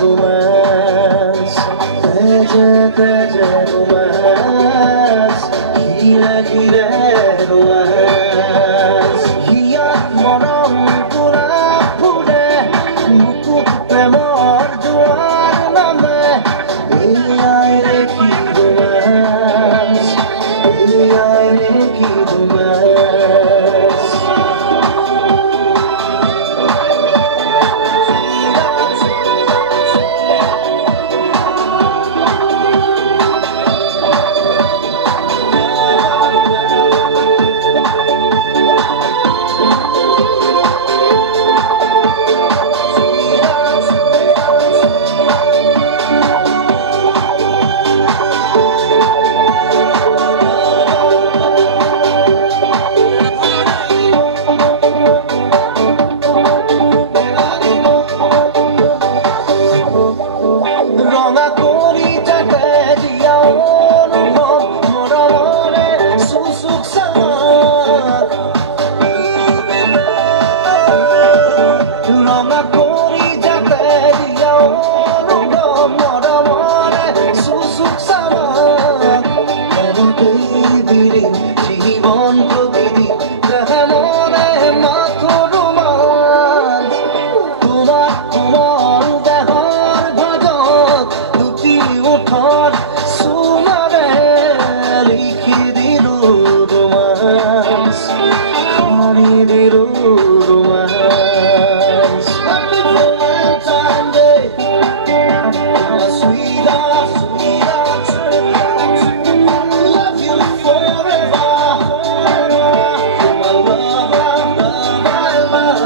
romance, teje romance, gire romance. Hiyat morom pura phule, bukut premor juar name. Ei re ki romance, ei re ki romance. Ranga kori jate diya অনুভব mora mone susuk samak. Ranga kori jate diya অনুভব mora mone susuk samak. Erotei birin jibon protidin dehe mone matho romance. তোমার দেহর ভজত দুটি ওঠর সুমারে লিখি দিল romance, হারি দিল romance. Happy Valentine's Day, my sweetheart, sweetheart. Love you forever, my lover, my love.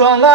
Ranga